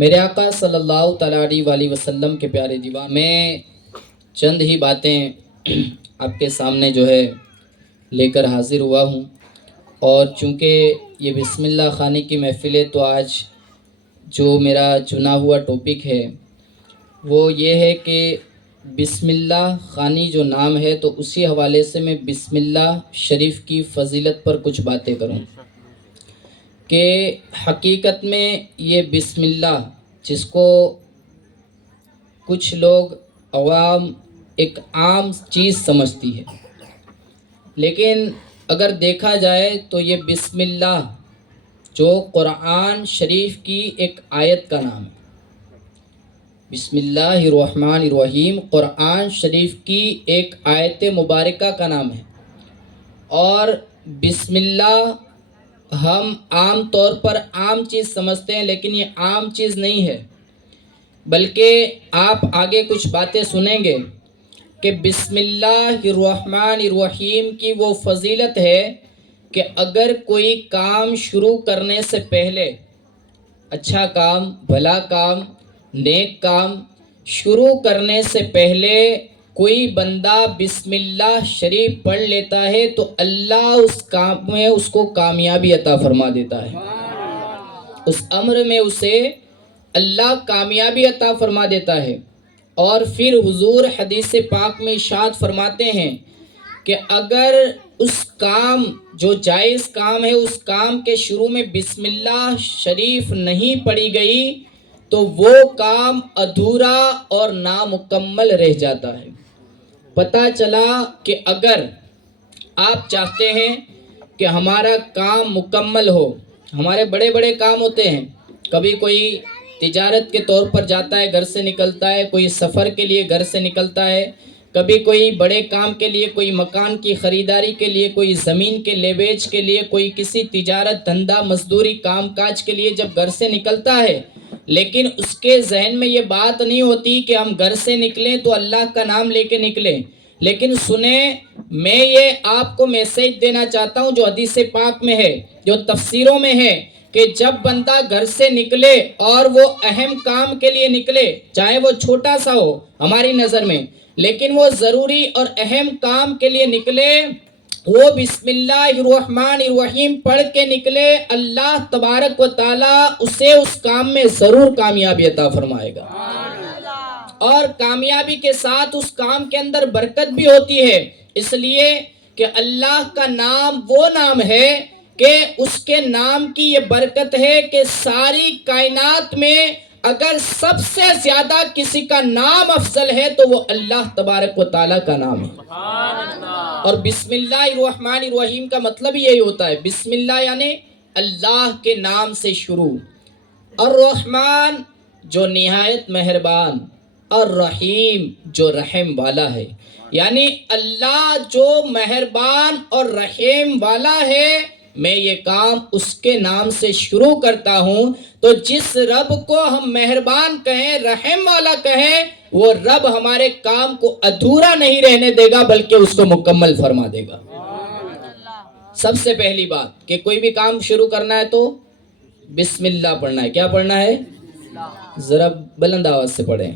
میرے آقا صلی اللہ تعالیٰ علیہ وسلم کے پیارے دیوان میں چند ہی باتیں آپ کے سامنے جو ہے لے کر حاضر ہوا ہوں، اور چونکہ یہ بسم اللہ خوانی کی محفل ہے تو آج جو میرا چنا ہوا ٹاپک ہے وہ یہ ہے کہ بسم اللہ خوانی جو نام ہے تو اسی حوالے سے میں بسم اللہ شریف کی فضیلت پر کچھ باتیں کروں کہ حقیقت میں یہ بسم اللہ جس کو کچھ لوگ عوام ایک عام چیز سمجھتی ہے، لیکن اگر دیکھا جائے تو یہ بسم اللہ جو قرآن شریف کی ایک آیت کا نام ہے۔ بسم اللہ الرحمن الرحیم قرآن شریف کی ایک آیت مبارکہ کا نام ہے، اور بسم اللہ ہم عام طور پر عام چیز سمجھتے ہیں، لیکن یہ عام چیز نہیں ہے، بلکہ آپ آگے کچھ باتیں سنیں گے کہ بسم اللہ الرحمن الرحیم کی وہ فضیلت ہے کہ اگر کوئی کام شروع کرنے سے پہلے، اچھا کام، بھلا کام، نیک کام شروع کرنے سے پہلے کوئی بندہ بسم اللہ شریف پڑھ لیتا ہے تو اللہ اس کام میں اس کو کامیابی عطا فرما دیتا ہے، اس امر میں اسے اللہ کامیابی عطا فرما دیتا ہے۔ اور پھر حضور حدیث پاک میں ارشاد فرماتے ہیں کہ اگر اس کام جو جائز کام ہے اس کام کے شروع میں بسم اللہ شریف نہیں پڑھی گئی تو وہ کام ادھورا اور نامکمل رہ جاتا ہے۔ پتہ چلا کہ اگر آپ چاہتے ہیں کہ ہمارا کام مکمل ہو، ہمارے بڑے بڑے کام ہوتے ہیں، کبھی کوئی تجارت کے طور پر جاتا ہے، گھر سے نکلتا ہے، کوئی سفر کے لیے گھر سے نکلتا ہے، کبھی کوئی بڑے کام کے لیے، کوئی مکان کی خریداری کے لیے، کوئی زمین کے لے بیچ کے لیے، کوئی کسی تجارت دھندا مزدوری کام کاج کے لیے جب گھر سے نکلتا ہے، لیکن اس کے ذہن میں یہ بات نہیں ہوتی کہ ہم گھر سے نکلیں تو اللہ کا نام لے کے نکلیں۔ لیکن سنیں، میں یہ آپ کو میسیج دینا چاہتا ہوں جو حدیث پاک میں ہے، جو تفسیروں میں ہے، کہ جب بندہ گھر سے نکلے اور وہ اہم کام کے لیے نکلے، چاہے وہ چھوٹا سا ہو ہماری نظر میں، لیکن وہ ضروری اور اہم کام کے لیے نکلے، وہ بسم اللہ الرحمن الرحیم پڑھ کے نکلے، اللہ تبارک و تعالی اسے اس کام میں ضرور کامیابی عطا فرمائے گا، اور کامیابی کے ساتھ اس کام کے اندر برکت بھی ہوتی ہے، اس لیے کہ اللہ کا نام وہ نام ہے کہ اس کے نام کی یہ برکت ہے کہ ساری کائنات میں اگر سب سے زیادہ کسی کا نام افضل ہے تو وہ اللہ تبارک و تعالیٰ کا نام ہے۔ اور بسم اللہ الرحمن الرحیم کا مطلب یہی ہوتا ہے، بسم اللہ یعنی اللہ کے نام سے شروع، الرحمن جو نہایت مہربان، الرحیم جو رحم والا ہے، یعنی اللہ جو مہربان اور رحیم والا ہے، میں یہ کام اس کے نام سے شروع کرتا ہوں، تو جس رب کو ہم مہربان کہیں، رحم والا کہیں، وہ رب ہمارے کام کو ادھورا نہیں رہنے دے گا بلکہ اس کو مکمل فرما دے گا۔ سب سے پہلی بات کہ کوئی بھی کام شروع کرنا ہے تو بسم اللہ پڑھنا ہے۔ کیا پڑھنا ہے؟ ذرا بلند آواز سے پڑھیں،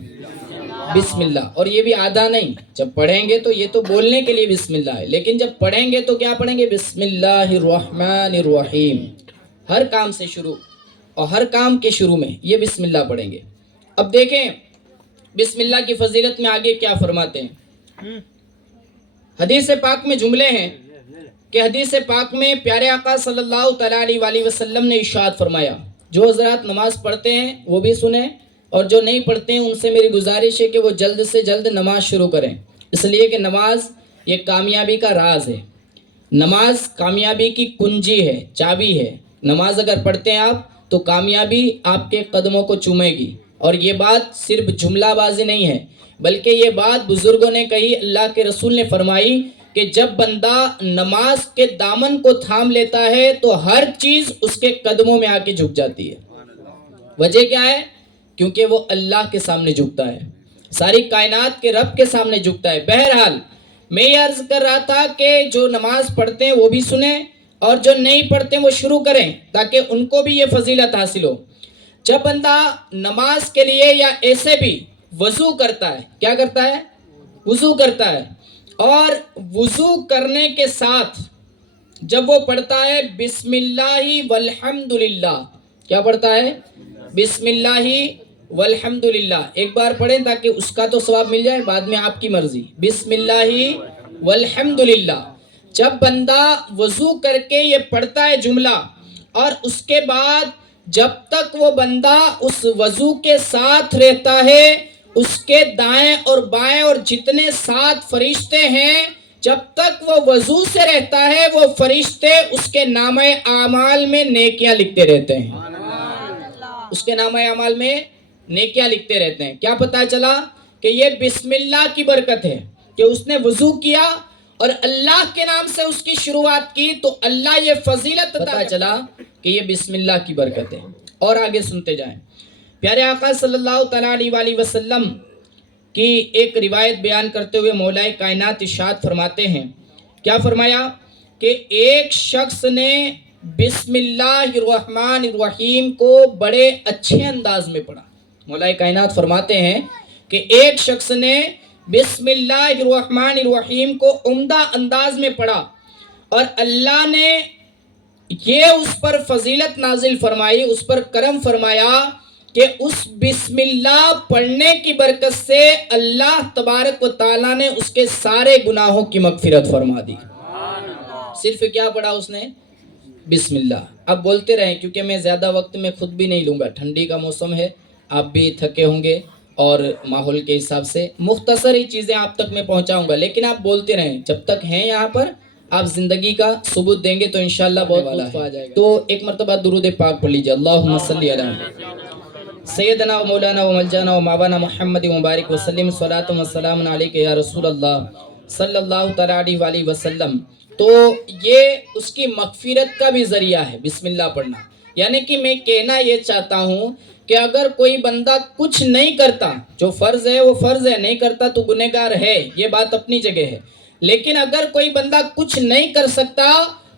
بسم اللہ۔ اور یہ بھی آدھا نہیں، جب پڑھیں گے تو یہ تو بولنے کے لیے بسم اللہ ہے، لیکن جب پڑھیں گے تو کیا پڑھیں گے؟ بسم اللہ الرحمن الرحیم۔ ہر کام سے شروع اور ہر کام کے شروع میں یہ بسم اللہ پڑھیں گے۔ اب دیکھیں بسم اللہ کی فضیلت میں آگے کیا فرماتے ہیں۔ حدیث پاک میں جملے ہیں کہ حدیث پاک میں پیارے آقا صلی اللہ تعالیٰ علیہ وسلم نے ارشاد فرمایا، جو حضرات نماز پڑھتے ہیں وہ بھی سنیں، اور جو نہیں پڑھتے ہیں ان سے میری گزارش ہے کہ وہ جلد سے جلد نماز شروع کریں، اس لیے کہ نماز یہ کامیابی کا راز ہے، نماز کامیابی کی کنجی ہے، چابی ہے۔ نماز اگر پڑھتے ہیں آپ تو کامیابی آپ کے قدموں کو چومے گی، اور یہ بات صرف جملہ بازی نہیں ہے بلکہ یہ بات بزرگوں نے کہی، اللہ کے رسول نے فرمائی کہ جب بندہ نماز کے دامن کو تھام لیتا ہے تو ہر چیز اس کے قدموں میں آ کے جھک جاتی ہے۔ وجہ کیا ہے؟ کیونکہ وہ اللہ کے سامنے جھکتا ہے، ساری کائنات کے رب کے سامنے جھکتا ہے۔ بہرحال میں یہ عرض کر رہا تھا کہ جو نماز پڑھتے ہیں وہ بھی سنیں، اور جو نہیں پڑھتے وہ شروع کریں تاکہ ان کو بھی یہ فضیلت حاصل ہو۔ جب بندہ نماز کے لیے یا ایسے بھی وضو کرتا ہے، کیا کرتا ہے؟ وضو کرتا ہے، اور وضو کرنے کے ساتھ جب وہ پڑھتا ہے بسم اللہ والحمد للہ، کیا پڑھتا ہے؟ بسم اللہ والحمد للہ. ایک بار پڑھیں تاکہ اس کا تو ثواب مل جائے، بعد میں آپ کی مرضی. بسم اللہ والحمد للہ. جب بندہ وضو کر کے یہ پڑھتا ہے جملہ، اور اس کے بعد جب تک وہ بندہ اس وضو کے ساتھ رہتا ہے، اس کے دائیں اور بائیں اور جتنے 7 فرشتے ہیں، جب تک وہ وضو سے رہتا ہے، وہ فرشتے اس کے نامہ اعمال میں نیکیاں لکھتے رہتے ہیں. اس کے نامہ اعمال میں نیکیاں لکھتے رہتے ہیں. کیا پتہ چلا؟ کہ یہ بسم اللہ کی برکت ہے کہ اس نے وضو کیا اور اللہ کے نام سے اس کی شروعات کی، تو اللہ یہ فضیلت پتہ چلا کہ یہ بسم اللہ کی برکت ہے. اور آگے سنتے جائیں. پیارے آقا صلی اللہ تعالیٰ علیہ وسلم کی ایک روایت بیان کرتے ہوئے مولا کائنات ارشاد فرماتے ہیں. کیا فرمایا؟ کہ ایک شخص نے بسم اللہ الرحمن الرحیم کو بڑے اچھے انداز میں پڑھا. مولا کائنات فرماتے ہیں کہ ایک شخص نے بسم اللہ الرحمن الرحیم کو عمدہ انداز میں پڑھا، اور اللہ نے یہ اس پر فضیلت نازل فرمائی، اس پر کرم فرمایا کہ اس بسم اللہ پڑھنے کی برکت سے اللہ تبارک و تعالیٰ نے اس کے سارے گناہوں کی مغفرت فرما دی. صرف کیا پڑھا اس نے؟ بسم اللہ. اب بولتے رہیں کیونکہ میں زیادہ وقت میں خود بھی نہیں لوں گا، ٹھنڈی کا موسم ہے، آپ بھی تھکے ہوں گے، اور ماحول کے حساب سے مختصر ہی چیزیں آپ تک میں پہنچاؤں گا، لیکن آپ بولتے رہیں. جب تک ہیں یہاں پر آپ زندگی کا ثبوت دیں گے تو انشاءاللہ بہت لطف آ جائے گا. تو ایک مرتبہ درود پاک پڑھ لیجیے. اللہم صلی علی سیدنا و مولانا و ملجانا و مابانا محمد مبارک وسلم صلاۃ و سلام علیک یا رسول اللہ صلی اللہ تعالیٰ علیہ وسلم. تو یہ اس کی مغفرت کا بھی ذریعہ ہے بسم اللہ پڑھنا. یعنی کہ میں کہنا یہ چاہتا ہوں کہ اگر کوئی بندہ کچھ نہیں کرتا، جو فرض ہے وہ فرض ہے، نہیں کرتا تو گنہگار ہے، یہ بات اپنی جگہ ہے. لیکن اگر کوئی بندہ کچھ نہیں کر سکتا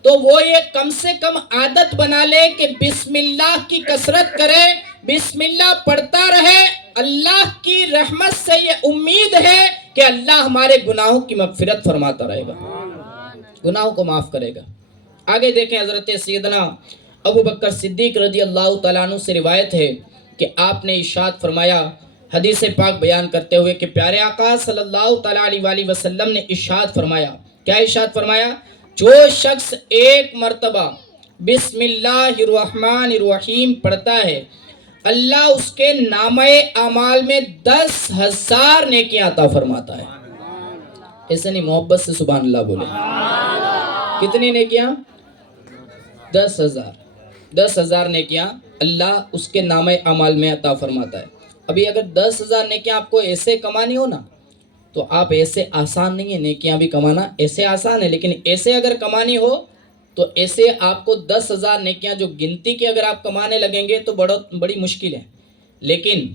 تو وہ یہ کم سے کم عادت بنا لے کہ بسم اللہ کی کثرت کرے، بسم اللہ پڑھتا رہے. اللہ کی رحمت سے یہ امید ہے کہ اللہ ہمارے گناہوں کی مغفرت فرماتا رہے گا، گناہوں کو معاف کرے گا. آگے دیکھیں، حضرت سیدنا ابو بکر صدیق رضی اللہ تعالیٰ عنہ سے روایت ہے کہ آپ نے ارشاد فرمایا حدیث پاک بیان کرتے ہوئے کہ پیارے آقا صلی اللہ تعالیٰ علیہ وسلم نے ارشاد فرمایا. کیا ارشاد فرمایا؟ جو شخص ایک مرتبہ بسم اللہ الرحمن الرحیم پڑھتا ہے، اللہ اس کے نامہ اعمال میں 10,000 نیکیاں عطا فرماتا ہے. ایسے نہیں، محبت سے سبحان اللہ بولے. کتنی نیکیاں؟ 10,000. 10,000 نیکیاں اللہ اس کے نامہ اعمال میں عطا فرماتا ہے. ابھی اگر 10,000 نیکیاں آپ کو ایسے کمانی ہو نا، تو آپ ایسے آسان نہیں ہے نیکیاں بھی کمانا، ایسے آسان ہے، لیکن ایسے اگر کمانی ہو تو ایسے آپ کو 10,000 نیکیاں جو گنتی کے اگر آپ کمانے لگیں گے تو بڑی مشکل ہے. لیکن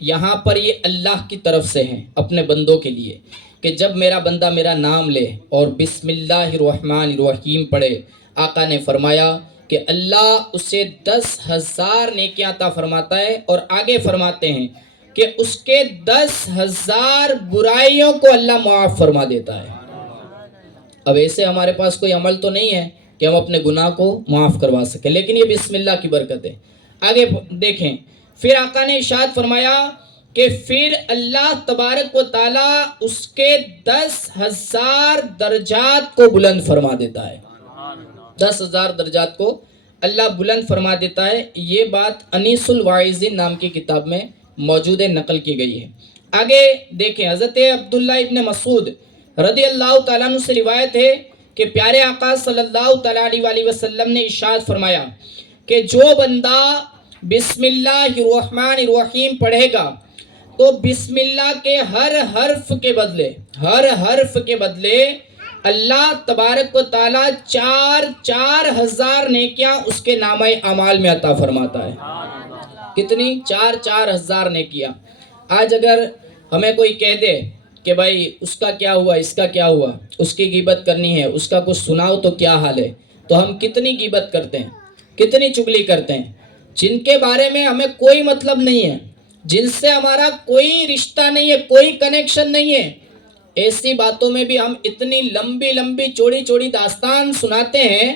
یہاں پر یہ اللہ کی طرف سے ہیں اپنے بندوں کے لیے کہ جب میرا بندہ میرا نام لے اور بسم اللہ الرحمن الرحیم پڑھے، آقا نے فرمایا کہ اللہ اسے 10,000 نیکیاں عطا فرماتا ہے. اور آگے فرماتے ہیں کہ اس کے 10,000 برائیوں کو اللہ معاف فرما دیتا ہے. اب ایسے ہمارے پاس کوئی عمل تو نہیں ہے کہ ہم اپنے گناہ کو معاف کروا سکیں، لیکن یہ بسم اللہ کی برکت ہے. آگے دیکھیں، پھر آقا نے ارشاد فرمایا کہ پھر اللہ تبارک و تعالیٰ اس کے 10,000 درجات کو بلند فرما دیتا ہے. 10,000 درجات کو اللہ بلند فرما دیتا ہے. یہ بات انیس الواعظین نام کی کتاب میں موجود نقل کی گئی ہے. آگے دیکھیں، حضرت عبداللہ ابن مسعود رضی اللہ تعالیٰ عنہ سے روایت ہے کہ پیارے آقا صلی اللہ تعالیٰ علیہ وسلم نے ارشاد فرمایا کہ جو بندہ بسم اللہ الرحمن الرحیم پڑھے گا تو بسم اللہ کے ہر حرف کے بدلے اللہ تبارک و تعالیٰ 4,000 نیکیاں اس کے نامہ اعمال میں عطا فرماتا ہے. کتنی؟ 4,000 نیکیاں. آج اگر ہمیں کوئی کہہ دے کہ بھائی اس کا کیا ہوا، اس کا کیا ہوا، اس کی غیبت کرنی ہے، اس کا کچھ سناؤ تو کیا حال ہے، تو ہم کتنی غیبت کرتے ہیں، کتنی چگلی کرتے ہیں. جن کے بارے میں ہمیں کوئی مطلب نہیں ہے، جن سے ہمارا کوئی رشتہ نہیں ہے، کوئی کنیکشن نہیں ہے، ایسی باتوں میں بھی ہم اتنی لمبی لمبی چوڑی چوڑی داستان سناتے ہیں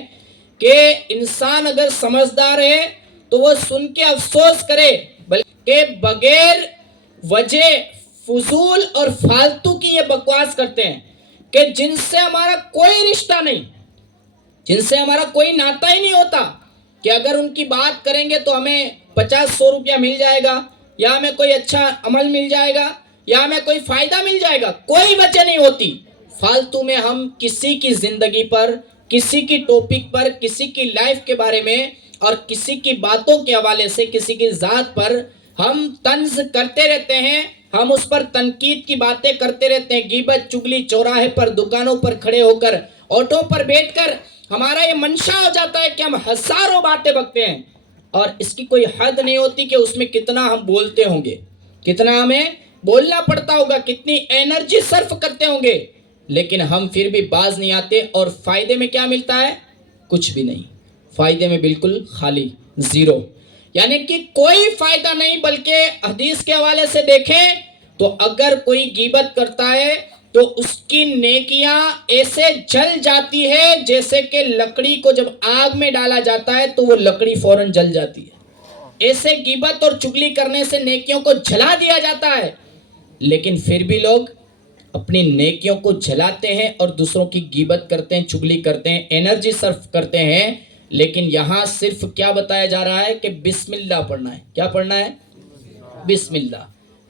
کہ انسان اگر سمجھدار ہے تو وہ سن کے افسوس کرے، بلکہ بغیر وجہ فضول اور فالتو کی یہ بکواس کرتے ہیں کہ جن سے ہمارا کوئی رشتہ نہیں، جن سے ہمارا کوئی ناتا ہی نہیں ہوتا، کہ اگر ان کی بات کریں گے تو ہمیں 50-100 روپیہ مل جائے گا، یا ہمیں کوئی اچھا عمل مل جائے گا، یا ہمیں کوئی فائدہ مل جائے گا، کوئی وجہ نہیں ہوتی۔ فالتو میں ہم کسی کی زندگی پر، کسی کی ٹاپک پر، کسی کی لائف کے بارے میں اور کسی کی باتوں کے حوالے سے، کسی کی ذات پر ہم طنز کرتے رہتے ہیں، ہم اس پر تنقید کی باتیں کرتے رہتے ہیں، غیبت چگلی چوراہے پر، دکانوں پر کھڑے ہو کر، آٹو پر بیٹھ کر ہمارا یہ منشا ہو جاتا ہے کہ ہم ہزاروں باتیں بکتے ہیں، اور اس کی کوئی حد نہیں ہوتی کہ اس میں کتنا ہم بولتے ہوں گے، کتنا ہمیں بولنا پڑتا ہوگا، کتنی انرجی صرف کرتے ہوں گے، لیکن ہم پھر بھی باز نہیں آتے، اور فائدے میں کیا ملتا ہے؟ کچھ بھی نہیں، فائدے میں بالکل خالی، زیرو، یعنی کہ کوئی فائدہ نہیں۔ بلکہ حدیث کے حوالے سے دیکھیں تو اگر کوئی غیبت کرتا ہے تو اس کی نیکیاں ایسے جل جاتی ہے جیسے کہ لکڑی کو جب آگ میں ڈالا جاتا ہے تو وہ لکڑی فوراً جل جاتی ہے، ایسے غیبت اور چگلی کرنے سے نیکیوں کو جلا دیا جاتا ہے۔ لیکن پھر بھی لوگ اپنی نیکیوں کو جلاتے ہیں اور دوسروں کی غیبت کرتے ہیں، چگلی کرتے ہیں، انرجی صرف کرتے ہیں، لیکن یہاں صرف کیا بتایا جا رہا ہے کہ بسم اللہ پڑھنا ہے۔ کیا پڑھنا ہے؟ بسم اللہ،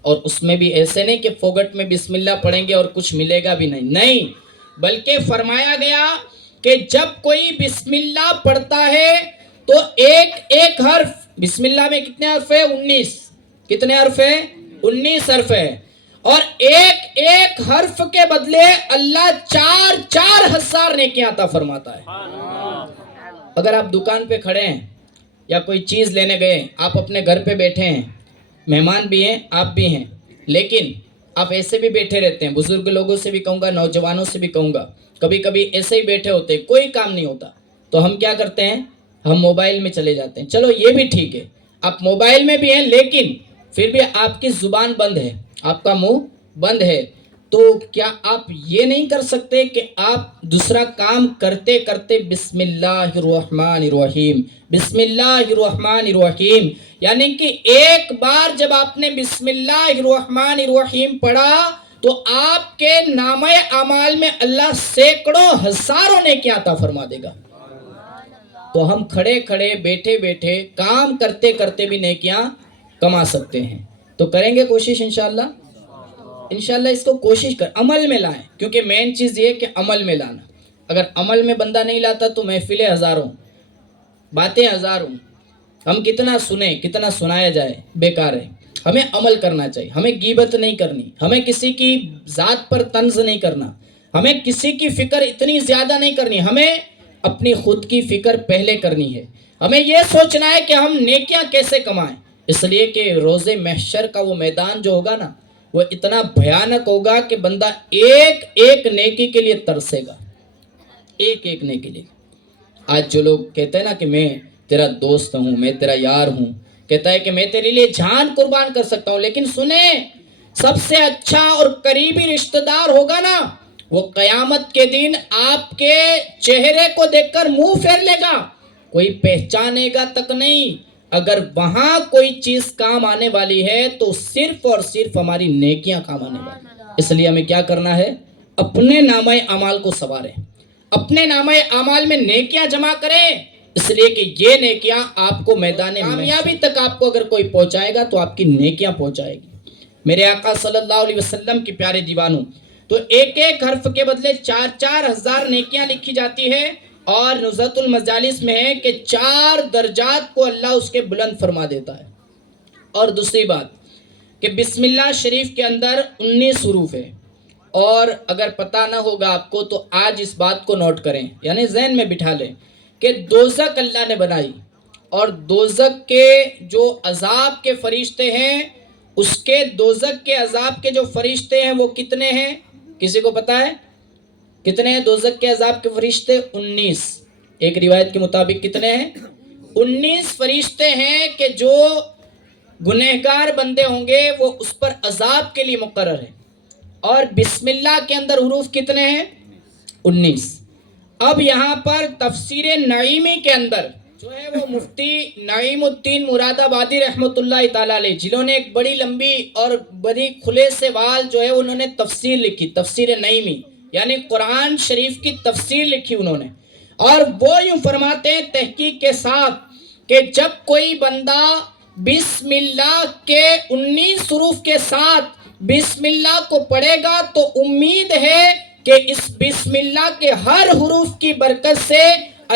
اور اس میں بھی ایسے نہیں کہ فوگٹ میں بسم اللہ پڑھیں گے اور کچھ ملے گا بھی نہیں، بلکہ فرمایا گیا کہ جب کوئی بسم اللہ پڑھتا ہے تو ایک ایک حرف، بسم اللہ میں کتنے حرف ہے؟ 19۔ کتنے حرف ہے؟ 19 حرف ہے، اور ایک ایک حرف کے بدلے اللہ 4,000 نیکیاں عطا فرماتا ہے۔ اگر آپ دکان پہ کھڑے ہیں یا کوئی چیز لینے گئے، آپ اپنے گھر پہ بیٹھے ہیں، مہمان بھی ہیں، آپ بھی ہیں، لیکن آپ ایسے بھی بیٹھے رہتے ہیں، بزرگ لوگوں سے بھی کہوں گا، نوجوانوں سے بھی کہوں گا، کبھی کبھی ایسے ہی بیٹھے ہوتے ہیں، کوئی کام نہیں ہوتا، تو ہم کیا کرتے ہیں؟ ہم موبائل میں چلے جاتے ہیں۔ چلو یہ بھی ٹھیک ہے، آپ موبائل میں بھی ہیں، لیکن پھر بھی آپ کی زبان بند ہے، آپ کا منہ بند ہے، تو کیا آپ یہ نہیں کر سکتے کہ آپ دوسرا کام کرتے کرتے بسم اللہ الرحمن الرحیم، بسم اللہ الرحمن الرحیم، یعنی کہ ایک بار جب آپ نے بسم اللہ الرحمن الرحیم پڑھا تو آپ کے نامہ اعمال میں اللہ سینکڑوں ہزاروں نیکیاں عطا فرما دے گا۔ تو ہم کھڑے کھڑے بیٹھے بیٹھے کام کرتے کرتے بھی نیکیاں کما سکتے ہیں، تو کریں گے کوشش انشاءاللہ؟ انشاءاللہ اس کو کوشش کر عمل میں لائیں، کیونکہ مین چیز یہ کہ عمل میں لانا۔ اگر عمل میں بندہ نہیں لاتا تو محفلیں ہزاروں، باتیں ہزاروں، ہم کتنا سنیں، کتنا سنایا جائے، بیکار ہے۔ ہمیں عمل کرنا چاہیے، ہمیں غیبت نہیں کرنی، ہمیں کسی کی ذات پر طنز نہیں کرنا، ہمیں کسی کی فکر اتنی زیادہ نہیں کرنی، ہمیں اپنی خود کی فکر پہلے کرنی ہے۔ ہمیں یہ سوچنا ہے کہ ہم نیکیاں کیسے کمائیں، اس لیے کہ روز محشر کا وہ میدان جو ہوگا نا، وہ اتنا بھیانک ہوگا کہ بندہ ایک ایک نیکی کے لیے ترسے گا، ایک ایک نیکی کے لیے۔ آج جو لوگ کہتے ہیں نا کہ میں تیرا دوست ہوں، میں تیرا یار ہوں، کہتا ہے کہ میں تیرے لیے جان قربان کر سکتا ہوں، لیکن سنیں، سب سے اچھا اور قریبی رشتہ دار ہوگا نا، وہ قیامت کے دن آپ کے چہرے کو دیکھ کر منہ پھیر لے گا، کوئی پہچانے گا تک نہیں۔ اگر وہاں کوئی چیز کام آنے والی ہے تو صرف اور صرف ہماری نیکیاں کام آنے والی، اس لیے ہمیں کیا کرنا ہے؟ اپنے نامہ اعمال کو سنواریں، اپنے نامہ اعمال میں نیکیاں جمع کریں، اس لیے کہ یہ نیکیاں آپ کو میدان کامیابی تک آپ کو اگر کوئی پہنچائے گا تو آپ کی نیکیاں پہنچائے گی۔ میرے آقا صلی اللہ علیہ وسلم کی پیارے دیوانوں، تو ایک ایک حرف کے بدلے 4,000 نیکیاں لکھی جاتی ہے، اور نزہت المجالس میں ہے کہ 4 درجات کو اللہ اس کے بلند فرما دیتا ہے۔ اور دوسری بات کہ بسم اللہ شریف کے اندر 19 حروف ہے، اور اگر پتہ نہ ہوگا آپ کو تو آج اس بات کو نوٹ کریں، یعنی ذہن میں بٹھا لیں کہ دوزخ اللہ نے بنائی، اور دوزخ کے جو عذاب کے فرشتے ہیں، اس کے دوزخ کے عذاب کے جو فرشتے ہیں وہ کتنے ہیں؟ کسی کو پتہ ہے کتنے ہیں دوزخ کے عذاب کے فرشتے؟ 19۔ ایک روایت کے مطابق کتنے ہیں؟ 19 فرشتے ہیں کہ جو گنہگار بندے ہوں گے وہ اس پر عذاب کے لیے مقرر ہیں، اور بسم اللہ کے اندر حروف کتنے ہیں؟ 19۔ اب یہاں پر تفسیر نعیمی کے اندر جو ہے وہ مفتی نعیم الدین مراد آبادی رحمۃ اللہ تعالیٰ علیہ، جنہوں نے ایک بڑی لمبی اور بڑی کھلے سے وال جو ہے انہوں نے تفسیر لکھی، تفسیر نعیمی، یعنی قرآن شریف کی تفسیر لکھی انہوں نے، اور وہ یوں فرماتے ہیں تحقیق کے ساتھ کہ جب کوئی بندہ بسم اللہ کے 19 حروف کے ساتھ بسم اللہ کو پڑھے گا تو امید ہے کہ اس بسم اللہ کے ہر حروف کی برکت سے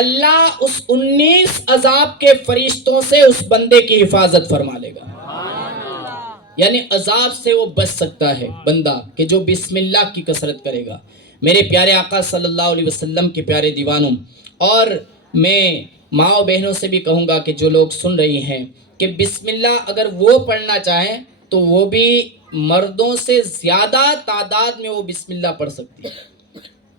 اللہ اس 19 عذاب کے فرشتوں سے اس بندے کی حفاظت فرما لے گا، یعنی عذاب سے وہ بچ سکتا ہے بندہ کہ جو بسم اللہ کی کثرت کرے گا۔ میرے پیارے آقا صلی اللہ علیہ وسلم کے پیارے دیوانوں، اور میں ماؤں بہنوں سے بھی کہوں گا کہ جو لوگ سن رہی ہیں کہ بسم اللہ اگر وہ پڑھنا چاہیں تو وہ بھی مردوں سے زیادہ تعداد میں وہ بسم اللہ پڑھ سکتی ہے۔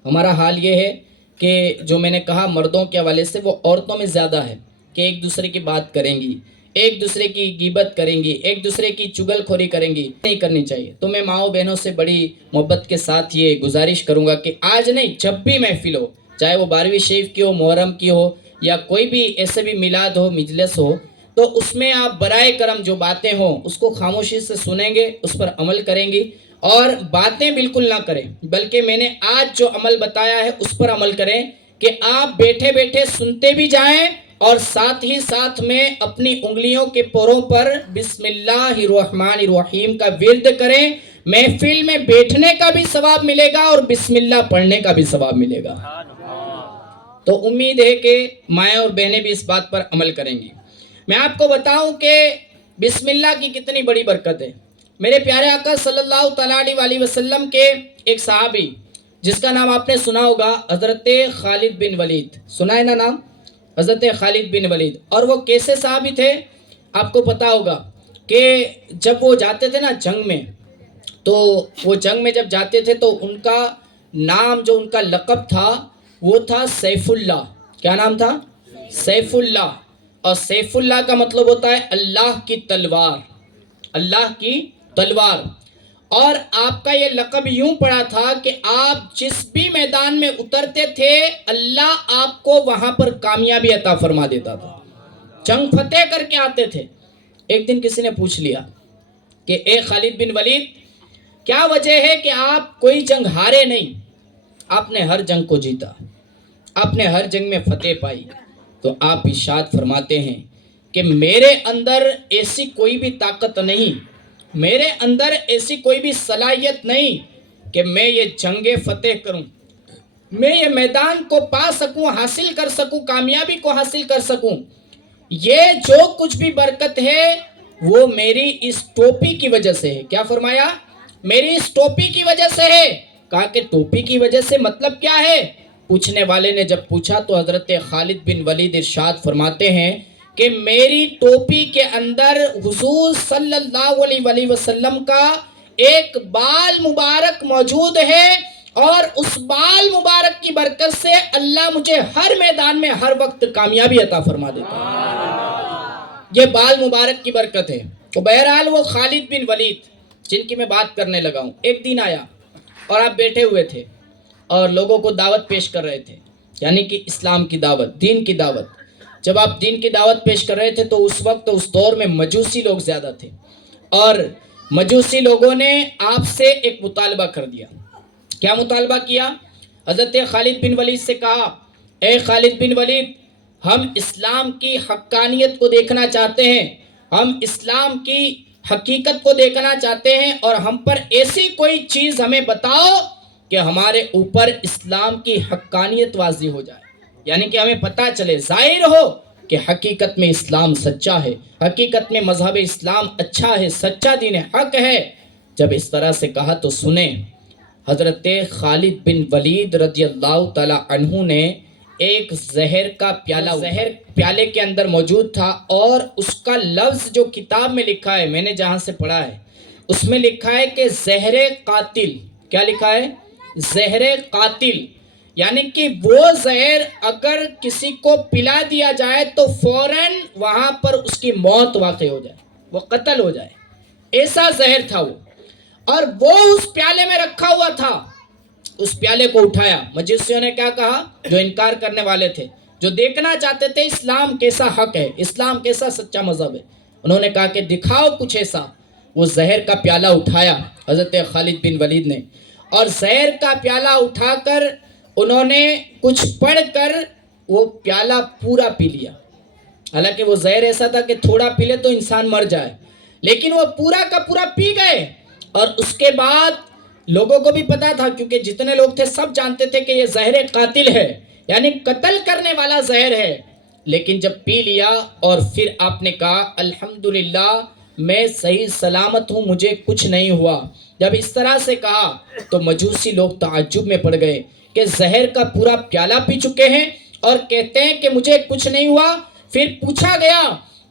ہمارا حال یہ ہے کہ جو میں نے کہا مردوں کے حوالے سے وہ عورتوں میں زیادہ ہے کہ ایک دوسرے کی بات کریں گی، ایک دوسرے کی غیبت کریں گی، ایک دوسرے کی چگل خوری کریں گی، نہیں کرنی چاہیے۔ تو میں ماؤں بہنوں سے بڑی محبت کے ساتھ یہ گزارش کروں گا کہ آج نہیں، جب بھی محفل ہو، چاہے وہ 12ویں شریف کی ہو، محرم کی ہو، یا کوئی بھی ایسے بھی میلاد ہو، مجلس ہو، تو اس میں آپ برائے کرم جو باتیں ہوں اس کو خاموشی سے سنیں گے، اس پر عمل کریں گی، اور باتیں بالکل نہ کریں، بلکہ میں نے آج جو عمل بتایا ہے اس پر عمل کریں کہ آپ بیٹھے بیٹھے سنتے بھی جائیں اور ساتھ ہی ساتھ میں اپنی انگلیوں کے پوروں پر بسم اللہ الرحمن الرحیم کا ورد کریں۔ محفل میں بیٹھنے کا بھی ثواب ملے گا اور بسم اللہ پڑھنے کا بھی ثواب ملے گا۔ تو امید ہے کہ مائیں اور بہنیں بھی اس بات پر عمل کریں گی۔ میں آپ کو بتاؤں کہ بسم اللہ کی کتنی بڑی برکت ہے۔ میرے پیارے آقا صلی اللہ تعالیٰ علیہ وسلم کے ایک صحابی جس کا نام آپ نے سنا ہوگا، حضرت خالد بن ولید، سنا ہے نا نام؟ حضرت خالد بن ولید۔ اور وہ کیسے صحابی تھے آپ کو پتا ہوگا کہ جب وہ جاتے تھے نا جنگ میں، تو وہ جنگ میں جب جاتے تھے تو ان کا نام، جو ان کا لقب تھا، وہ تھا سیف اللہ۔ کیا نام تھا؟ سیف اللہ۔ اور سیف اللہ کا مطلب ہوتا ہے اللہ کی تلوار، اللہ کی تلوار۔ اور آپ کا یہ لقب یوں پڑا تھا کہ آپ جس بھی میدان میں اترتے تھے اللہ آپ کو وہاں پر کامیابی عطا فرما دیتا تھا، جنگ فتح کر کے آتے تھے۔ ایک دن کسی نے پوچھ لیا کہ اے خالد بن ولید، کیا وجہ ہے کہ آپ کوئی جنگ ہارے نہیں؟ آپ نے ہر جنگ کو جیتا، آپ نے ہر جنگ میں فتح پائی۔ تو آپ ارشاد فرماتے ہیں کہ میرے اندر ایسی کوئی بھی طاقت نہیں، میرے اندر ایسی کوئی بھی صلاحیت نہیں کہ میں یہ جنگیں فتح کروں، میں یہ میدان کو پا سکوں، حاصل کر سکوں، کامیابی کو حاصل کر سکوں۔ یہ جو کچھ بھی برکت ہے وہ میری اس ٹوپی کی وجہ سے ہے۔ کیا فرمایا؟ میری اس ٹوپی کی وجہ سے ہے۔ کہا کہ ٹوپی کی وجہ سے مطلب کیا ہے؟ پوچھنے والے نے جب پوچھا تو حضرت خالد بن ولید ارشاد فرماتے ہیں کہ میری ٹوپی کے اندر حضور صلی اللہ علیہ وسلم کا ایک بال مبارک موجود ہے، اور اس بال مبارک کی برکت سے اللہ مجھے ہر میدان میں ہر وقت کامیابی عطا فرما دیتا ہے۔ یہ بال مبارک کی برکت ہے۔ تو بہرحال وہ خالد بن ولید جن کی میں بات کرنے لگا ہوں، ایک دن آیا اور آپ بیٹھے ہوئے تھے اور لوگوں کو دعوت پیش کر رہے تھے، یعنی کہ اسلام کی دعوت، دین کی دعوت۔ جب آپ دین کی دعوت پیش کر رہے تھے تو اس وقت اس دور میں مجوسی لوگ زیادہ تھے، اور مجوسی لوگوں نے آپ سے ایک مطالبہ کر دیا۔ کیا مطالبہ کیا؟ حضرت خالد بن ولید سے کہا، اے خالد بن ولید، ہم اسلام کی حقانیت کو دیکھنا چاہتے ہیں، ہم اسلام کی حقیقت کو دیکھنا چاہتے ہیں، اور ہم پر ایسی کوئی چیز ہمیں بتاؤ کہ ہمارے اوپر اسلام کی حقانیت واضح ہو جائے، یعنی کہ ہمیں پتہ چلے، ظاہر ہو کہ حقیقت میں اسلام سچا ہے، حقیقت میں مذہب اسلام اچھا ہے، سچا دین حق ہے۔ جب اس طرح سے کہا تو سنیں، حضرت خالد بن ولید رضی اللہ تعالی عنہ نے ایک زہر کا پیالہ، زہر پیالے کے اندر موجود تھا، اور اس کا لفظ جو کتاب میں لکھا ہے، میں نے جہاں سے پڑھا ہے، اس میں لکھا ہے کہ زہر قاتل۔ کیا لکھا ہے؟ زہر قاتل، یعنی کہ وہ زہر اگر کسی کو پلا دیا جائے تو فوراً وہاں پر اس کی موت واقع ہو جائے، وہ قتل ہو جائے، ایسا زہر تھا وہ. اور وہ اس پیالے میں رکھا ہوا تھا. اس پیالے کو اٹھایا. مجوسیوں نے کیا کہا؟ جو انکار کرنے والے تھے، جو دیکھنا چاہتے تھے اسلام کیسا حق ہے، اسلام کیسا سچا مذہب ہے، انہوں نے کہا کہ دکھاؤ کچھ ایسا. وہ زہر کا پیالہ اٹھایا حضرت خالد بن ولید نے، اور زہر کا پیالہ اٹھا کر انہوں نے کچھ پڑھ کر وہ پیالہ پورا پی لیا. حالانکہ وہ زہر ایسا تھا کہ تھوڑا پی لے تو انسان مر جائے، لیکن وہ پورا کا پورا پی گئے. اور اس کے بعد لوگوں کو بھی پتا تھا، کیونکہ جتنے لوگ تھے سب جانتے تھے کہ یہ زہر قاتل ہے، یعنی قتل کرنے والا زہر ہے. لیکن جب پی لیا اور پھر آپ نے کہا الحمدللہ میں صحیح سلامت ہوں، مجھے کچھ نہیں ہوا. جب اس طرح سے کہا تو مجوسی لوگ تعجب میں پڑ گئے کہ زہر کا پورا پیالہ پی چکے ہیں اور کہتے ہیں کہ مجھے کچھ نہیں ہوا. پھر پوچھا گیا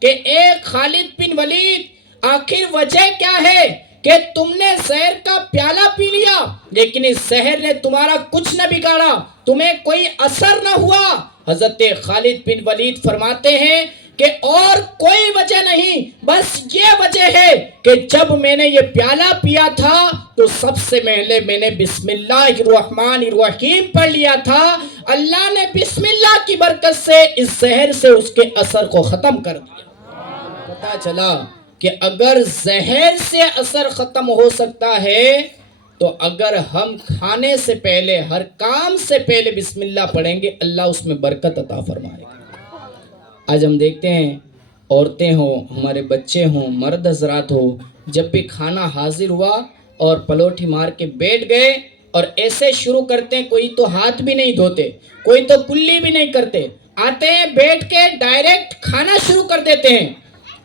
کہ اے خالد بن ولید، آخر وجہ کیا ہے کہ تم نے زہر کا پیالہ پی لیا لیکن اس زہر نے تمہارا کچھ نہ بگاڑا، تمہیں کوئی اثر نہ ہوا؟ حضرت خالد بن ولید فرماتے ہیں کہ اور کوئی وجہ نہیں، بس یہ وجہ ہے کہ جب میں نے یہ پیالہ پیا تھا تو سب سے پہلے میں نے بسم اللہ الرحمن الرحیم پڑھ لیا تھا. اللہ نے بسم اللہ کی برکت سے اس زہر سے اس کے اثر کو ختم کر دیا. پتا چلا کہ اگر زہر سے اثر ختم ہو سکتا ہے تو اگر ہم کھانے سے پہلے، ہر کام سے پہلے بسم اللہ پڑھیں گے، اللہ اس میں برکت عطا فرمائے گا. آج ہم دیکھتے ہیں عورتیں ہوں، ہمارے بچے ہوں، مرد حضرات ہو، جب بھی کھانا حاضر ہوا اور پلوٹھی مار کے بیٹھ گئے اور ایسے شروع کرتے ہیں، کوئی تو ہاتھ بھی نہیں دھوتے، کوئی تو کلی بھی نہیں کرتے، آتے ہیں بیٹھ کے ڈائریکٹ کھانا شروع کر دیتے ہیں.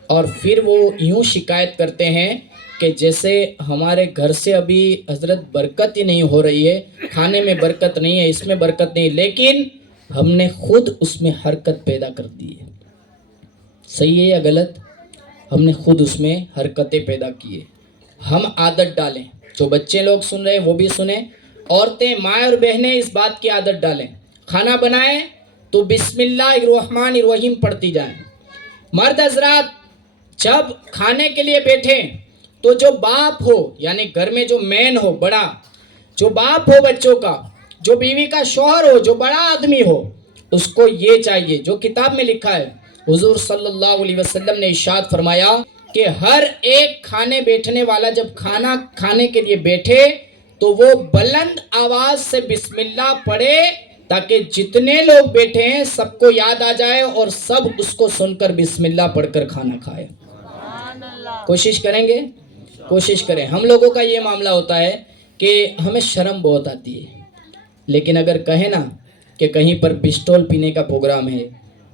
اور پھر وہ یوں شکایت کرتے ہیں کہ جیسے ہمارے گھر سے ابھی حضرت برکت ہی نہیں ہو رہی ہے، کھانے میں برکت نہیں ہے، اس میں برکت نہیں، لیکن ہم نے خود اس میں حرکت پیدا کر دی ہے. صحیح ہے یا غلط؟ ہم نے خود اس میں حرکتیں پیدا کی ہے. ہم عادت ڈالیں، جو بچے لوگ سن رہے ہیں وہ بھی سنیں، عورتیں، مائیں اور بہنیں اس بات کی عادت ڈالیں، کھانا بنائیں تو بسم اللہ الرحمن الرحیم پڑھتی جائیں. مرد حضرات جب کھانے کے لیے بیٹھیں تو جو باپ ہو، یعنی گھر میں جو مین ہو، بڑا جو باپ ہو بچوں کا، جو بیوی کا شوہر ہو، جو بڑا آدمی ہو، اس کو یہ چاہیے جو کتاب میں لکھا ہے. حضور صلی اللہ علیہ وسلم نے ارشاد فرمایا کہ ہر ایک کھانے بیٹھنے والا جب کھانا کھانے کے لیے بیٹھے تو وہ بلند آواز سے بسم اللہ پڑھے تاکہ جتنے لوگ بیٹھے ہیں سب کو یاد آ جائے اور سب اس کو سن کر بسم اللہ پڑھ کر کھانا کھائے. کوشش کریں گے، کوشش کریں. ہم لوگوں کا یہ معاملہ ہوتا ہے کہ ہمیں شرم بہت آتی ہے، لیکن اگر کہیں نا کہ کہیں پر پسٹول پینے کا پروگرام ہے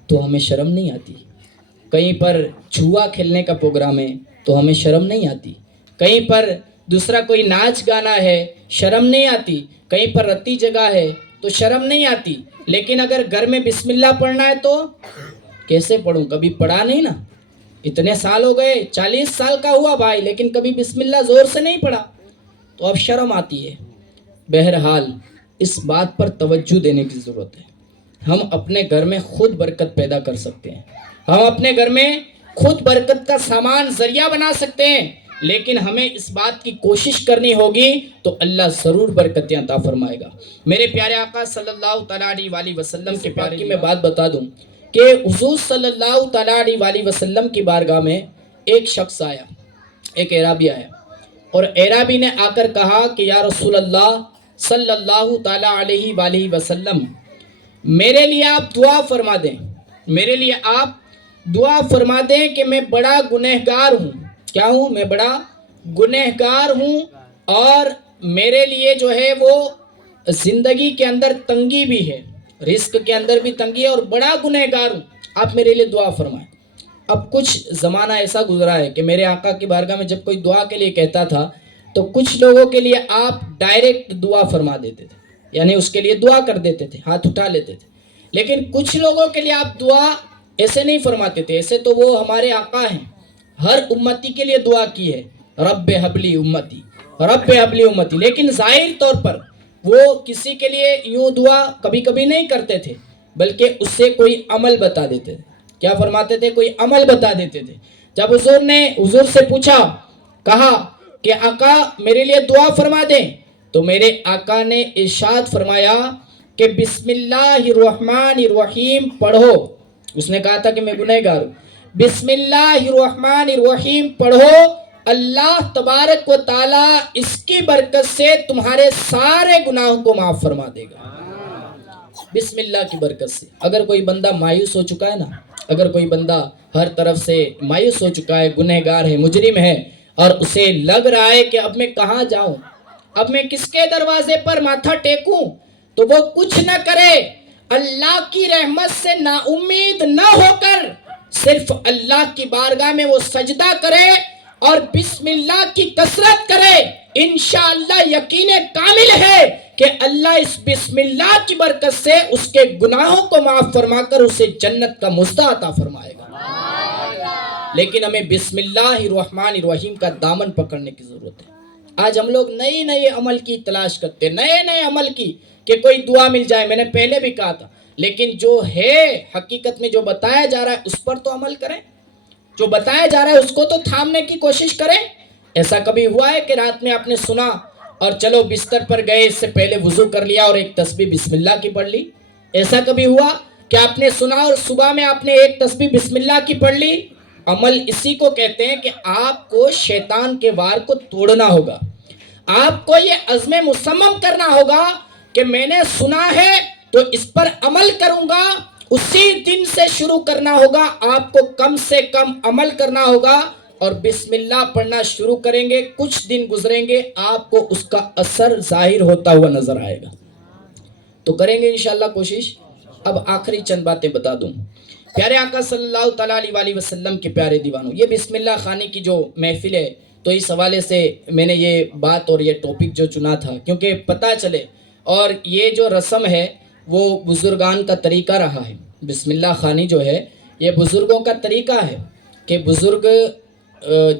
تو ہمیں شرم نہیں آتی، کہیں پر جوا کھیلنے کا پروگرام ہے تو ہمیں شرم نہیں آتی، کہیں پر دوسرا کوئی ناچ گانا ہے شرم نہیں آتی، کہیں پر رتی جگہ ہے تو شرم نہیں آتی. لیکن اگر گھر میں بسم اللہ پڑھنا ہے تو کیسے پڑھوں؟ کبھی پڑھا نہیں نا، اتنے سال ہو گئے، 40 سال کا ہوا بھائی، لیکن کبھی بسم اللہ زور سے نہیں پڑھا تو اب شرم آتی ہے. بہرحال اس بات پر توجہ دینے کی ضرورت ہے. ہم اپنے گھر میں خود برکت پیدا کر سکتے ہیں، ہم اپنے گھر میں خود برکت کا سامان ذریعہ بنا سکتے ہیں، لیکن ہمیں اس بات کی کوشش کرنی ہوگی تو اللہ ضرور برکتیں عطا فرمائے گا. میرے پیارے آقا صلی اللہ تعالیٰ علیہ وسلم کے پیارے کی میں بات بتا دوں کہ حضور صلی اللہ تعالیٰ علیہ وسلم کی بارگاہ میں ایک شخص آیا، ایک اعرابی آیا، اور اعرابی نے آ کر کہا کہ یا رسول اللہ صلی اللہ تعالیٰ علیہ وسلم، میرے لیے آپ دعا فرما دیں، میرے لیے آپ دعا فرما دیں کہ میں بڑا گنہگار ہوں. کیا ہوں؟ میں بڑا گنہگار ہوں، اور میرے لیے جو ہے وہ زندگی کے اندر تنگی بھی ہے، رزق کے اندر بھی تنگی ہے، اور بڑا گنہگار ہوں، آپ میرے لیے دعا فرمائیں. اب کچھ زمانہ ایسا گزرا ہے کہ میرے آقا کی بارگاہ میں جب کوئی دعا کے لیے کہتا تھا تو کچھ لوگوں کے لیے آپ ڈائریکٹ دعا فرما دیتے تھے، یعنی اس کے لیے دعا کر دیتے تھے، ہاتھ اٹھا لیتے تھے. لیکن کچھ لوگوں کے لیے آپ دعا ایسے نہیں فرماتے تھے. ایسے تو وہ ہمارے آقا ہیں، ہر امتی کے لیے دعا کی ہے، رب حبلی امتی، رب حبلی امتی. لیکن ظاہر طور پر وہ کسی کے لیے یوں دعا کبھی کبھی نہیں کرتے تھے، بلکہ اس سے کوئی عمل بتا دیتے تھے. کیا فرماتے تھے؟ کوئی عمل بتا دیتے تھے. جب حضور سے پوچھا، کہا کہ آقا میرے لیے دعا فرما دیں، تو میرے آقا نے ارشاد فرمایا کہ بسم اللہ الرحمن الرحیم پڑھو. اس نے کہا تھا کہ میں گنہگار ہوں. بسم اللہ الرحمن الرحیم پڑھو، اللہ تبارک و تعالی اس کی برکت سے تمہارے سارے گناہوں کو معاف فرما دے گا. بسم اللہ کی برکت سے. اگر کوئی بندہ مایوس ہو چکا ہے نا، اگر کوئی بندہ ہر طرف سے مایوس ہو چکا ہے، گنہگار ہے، مجرم ہے، اور اسے لگ رہا ہے کہ اب میں کہاں جاؤں، اب میں کس کے دروازے پر ماتھا ٹیکوں، تو وہ کچھ نہ کرے، اللہ کی رحمت سے نا امید نہ ہو کر صرف اللہ کی بارگاہ میں وہ سجدہ کرے اور بسم اللہ کی کثرت کرے. انشاءاللہ یقین کامل ہے کہ اللہ اس بسم اللہ کی برکت سے اس کے گناہوں کو معاف فرما کر اسے جنت کا مزدہ عطا فرمائے گا. لیکن ہمیں بسم اللہ الرحمن الرحیم کا دامن پکڑنے کی ضرورت ہے. آج ہم لوگ نئے عمل کی تلاش کرتے، نئے عمل کی، کہ کوئی دعا مل جائے. میں نے پہلے بھی کہا تھا، لیکن جو ہے حقیقت میں جو بتایا جا رہا ہے اس پر تو عمل کریں. جو بتایا جا رہا ہے اس کو تو تھامنے کی کوشش کریں. ایسا کبھی ہوا ہے کہ رات میں آپ نے سنا اور چلو بستر پر گئے، اس سے پہلے وضو کر لیا اور ایک تسبیح بسم اللہ کی پڑھ لی؟ ایسا کبھی ہوا کہ آپ نے سنا اور صبح میں آپ نے ایک تسبیح بسم اللہ کی پڑھ لی؟ عمل اسی کو کہتے ہیں کہ آپ کو شیطان کے وار کو توڑنا ہوگا. آپ کو یہ عزم مصمم کرنا ہوگا کہ میں نے سنا ہے تو اس پر عمل کروں گا. اسی دن سے شروع کرنا ہوگا. آپ کو کم سے کم عمل کرنا ہوگا اور بسم اللہ پڑھنا شروع کریں گے. کچھ دن گزریں گے، آپ کو اس کا اثر ظاہر ہوتا ہوا نظر آئے گا. تو کریں گے انشاءاللہ کوشش. اب آخری چند باتیں بتا دوں. پیارے آقا صلی اللہ تعالیٰ علیہ وسلم کے پیارے دیوانوں، یہ بسم اللہ خانی کی جو محفل ہے، تو اس حوالے سے میں نے یہ بات اور یہ ٹاپک جو چنا تھا کیونکہ پتہ چلے. اور یہ جو رسم ہے وہ بزرگان کا طریقہ رہا ہے. بسم اللہ خانی جو ہے یہ بزرگوں کا طریقہ ہے کہ بزرگ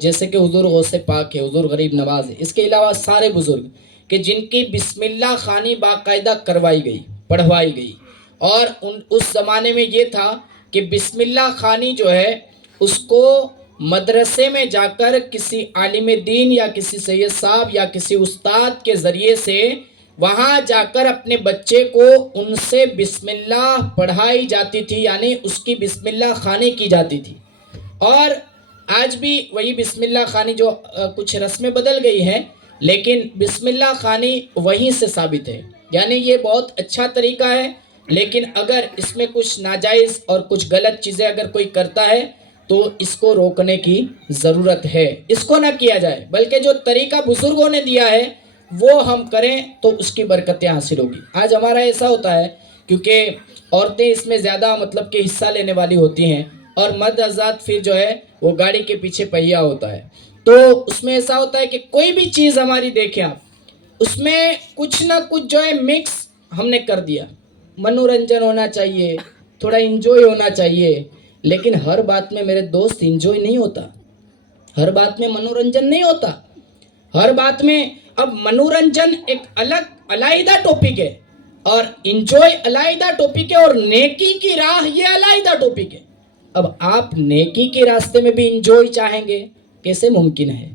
جیسے کہ حضور غوث پاک ہے، حضور غریب نواز ہے، اس کے علاوہ سارے بزرگ کہ جن کی بسم اللہ خانی باقاعدہ کروائی گئی، پڑھوائی گئی. اور اس زمانے میں یہ تھا کہ بسم اللہ خانی جو ہے اس کو مدرسے میں جا کر کسی عالم دین یا کسی سید صاحب یا کسی استاد کے ذریعے سے وہاں جا کر اپنے بچے کو ان سے بسم اللہ پڑھائی جاتی تھی، یعنی اس کی بسم اللہ خانی کی جاتی تھی. اور آج بھی وہی بسم اللہ خانی جو کچھ رسمیں بدل گئی ہیں، لیکن بسم اللہ خانی وہیں سے ثابت ہے. یعنی یہ بہت اچھا طریقہ ہے، لیکن اگر اس میں کچھ ناجائز اور کچھ غلط چیزیں اگر کوئی کرتا ہے تو اس کو روکنے کی ضرورت ہے. اس کو نہ کیا جائے، بلکہ جو طریقہ بزرگوں نے دیا ہے وہ ہم کریں تو اس کی برکتیں حاصل ہوگی. آج ہمارا ایسا ہوتا ہے کیونکہ عورتیں اس میں زیادہ مطلب کہ حصہ لینے والی ہوتی ہیں اور مرد حضرات پھر جو ہے وہ گاڑی کے پیچھے پہیا ہوتا ہے، تو اس میں ایسا ہوتا ہے کہ کوئی بھی چیز ہماری دیکھیں آپ، اس میں کچھ نہ کچھ جو ہے مکس ہم نے کر دیا. منورنجن ہونا چاہیے، تھوڑا انجوائے ہونا چاہیے، لیکن ہر بات میں میرے دوست انجوائے نہیں ہوتا، ہر بات میں منورنجن نہیں ہوتا. ہر بات میں اب منورنجن ایک الگ علیحدہ ٹاپک ہے اور انجوائے علیحدہ ٹاپک ہے اور نیکی کی راہ یہ علیحدہ ٹاپک ہے. اب آپ نیکی کے راستے میں بھی انجوائے چاہیں گے، کیسے ممکن ہے؟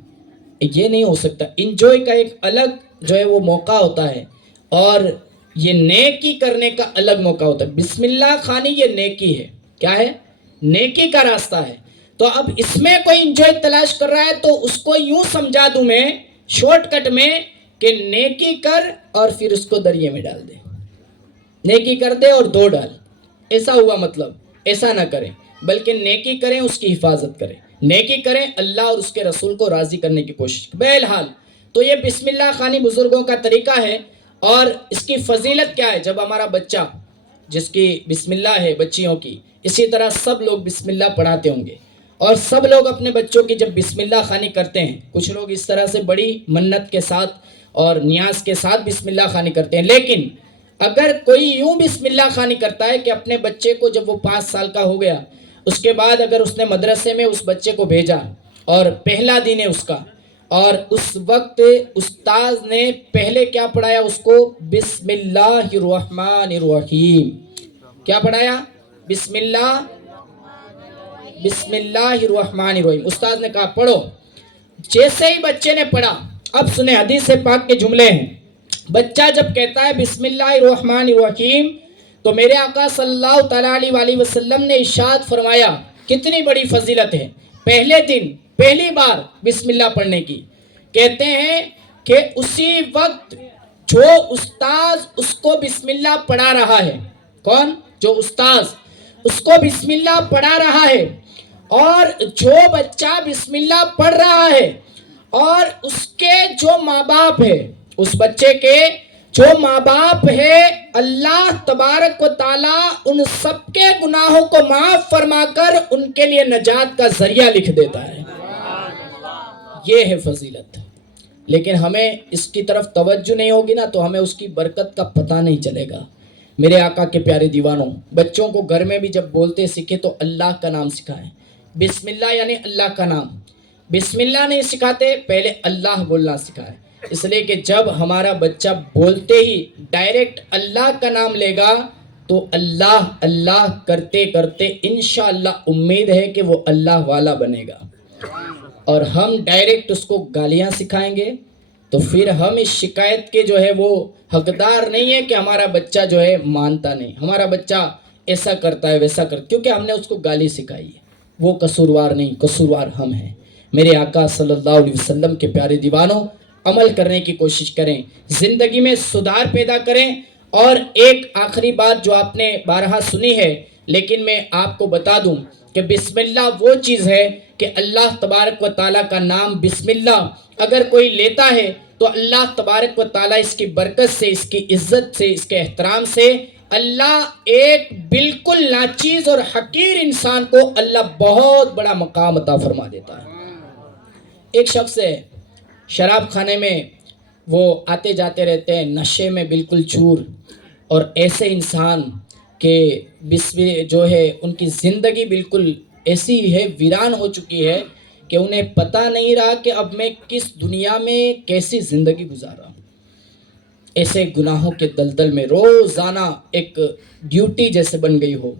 یہ نہیں ہو سکتا. انجوائے کا ایک الگ جو ہے وہ موقع ہوتا ہے اور یہ نیکی کرنے کا الگ موقع ہوتا ہے. بسم اللہ خانی یہ نیکی ہے. کیا ہے؟ نیکی کا راستہ ہے. تو اب اس میں کوئی انجوائے تلاش کر رہا ہے تو اس کو یوں سمجھا دوں میں شارٹ کٹ میں کہ نیکی کر اور پھر اس کو دریا میں ڈال دے. نیکی کر دے اور دو ڈال. ایسا ہوا مطلب ایسا نہ کریں، بلکہ نیکی کریں، اس کی حفاظت کریں. نیکی کریں، اللہ اور اس کے رسول کو راضی کرنے کی کوشش کریں. بہرحال تو یہ بسم اللہ خانی بزرگوں کا طریقہ ہے. اور اس کی فضیلت کیا ہے؟ جب ہمارا بچہ جس کی بسم اللہ ہے، بچیوں کی، اسی طرح سب لوگ بسم اللہ پڑھاتے ہوں گے اور سب لوگ اپنے بچوں کی جب بسم اللہ خوانی کرتے ہیں، کچھ لوگ اس طرح سے بڑی منت کے ساتھ اور نیاز کے ساتھ بسم اللہ خوانی کرتے ہیں. لیکن اگر کوئی یوں بسم اللہ خوانی کرتا ہے کہ اپنے بچے کو جب وہ 5 سال کا ہو گیا، اس کے بعد اگر اس نے مدرسے میں اس بچے کو بھیجا اور پہلا دن ہے اس کا، اور اس وقت استاذ نے پہلے کیا پڑھایا اس کو؟ بسم اللہ الرحمن الرحیم. کیا پڑھایا؟ بسم اللہ الرحمن الرحیم. استاذ نے کہا پڑھو. جیسے ہی بچے نے پڑھا، اب سنیں حدیث پاک کے جملے ہیں. بچہ جب کہتا ہے بسم اللہ الرحمن الرحیم تو میرے آقا صلی اللہ تعالیٰ علیہ وسلم نے ارشاد فرمایا، کتنی بڑی فضیلت ہے پہلے دن پہلی بار بسم اللہ پڑھنے کی. کہتے ہیں کہ اسی وقت جو استاذ اس کو بسم اللہ پڑھا رہا ہے، کون؟ جو استاذ اس کو بسم اللہ پڑھا رہا ہے، اور جو بچہ بسم اللہ پڑھ رہا ہے، اور اس کے جو ماں باپ ہے، اس بچے کے جو ماں باپ ہے، اللہ تبارک و تعالیٰ ان سب کے گناہوں کو معاف فرما کر ان کے لیے نجات کا ذریعہ لکھ دیتا ہے. یہ ہے فضیلت. لیکن ہمیں اس کی طرف توجہ نہیں ہوگی نا تو ہمیں اس کی برکت کا پتہ نہیں چلے گا. میرے آقا کے پیارے دیوانوں، بچوں کو گھر میں بھی جب بولتے سیکھے تو اللہ کا نام سکھائیں. بسم اللہ یعنی اللہ کا نام. بسم اللہ نہیں سکھاتے، پہلے اللہ بولنا سکھائیں. اس لیے کہ جب ہمارا بچہ بولتے ہی ڈائریکٹ اللہ کا نام لے گا تو اللہ اللہ کرتے کرتے انشاءاللہ امید ہے کہ وہ اللہ والا بنے گا. اور ہم ڈائریکٹ اس کو گالیاں سکھائیں گے تو پھر ہم اس شکایت کے جو ہے وہ حقدار نہیں ہے کہ ہمارا بچہ جو ہے مانتا نہیں، ہمارا بچہ ایسا کرتا ہے ویسا کرتا، کیونکہ ہم نے اس کو گالی سکھائی ہے. وہ قصوروار نہیں، قصوروار ہم ہیں. میرے آقا صلی اللہ علیہ وسلم کے پیارے دیوانوں، عمل کرنے کی کوشش کریں، زندگی میں سدھار پیدا کریں. اور ایک آخری بات جو آپ نے بارہا سنی ہے، لیکن میں آپ کو بتا دوں کہ بسم اللہ وہ چیز ہے کہ اللہ تبارک و تعالیٰ کا نام بسم اللہ اگر کوئی لیتا ہے تو اللہ تبارک و تعالیٰ اس کی برکت سے، اس کی عزت سے، اس کے احترام سے اللہ ایک بالکل ناچیز اور حقیر انسان کو اللہ بہت بڑا مقام عطا فرما دیتا ہے. ایک شخص ہے شراب خانے میں، وہ آتے جاتے رہتے ہیں نشے میں بالکل چور، اور ایسے انسان کہ جو ہے ان کی زندگی بالکل ایسی ہے، ویران ہو چکی ہے کہ انہیں پتہ نہیں رہا کہ اب میں کس دنیا میں کیسی زندگی گزار رہا ہوں. ایسے گناہوں کے دلدل میں روزانہ ایک ڈیوٹی جیسے بن گئی ہو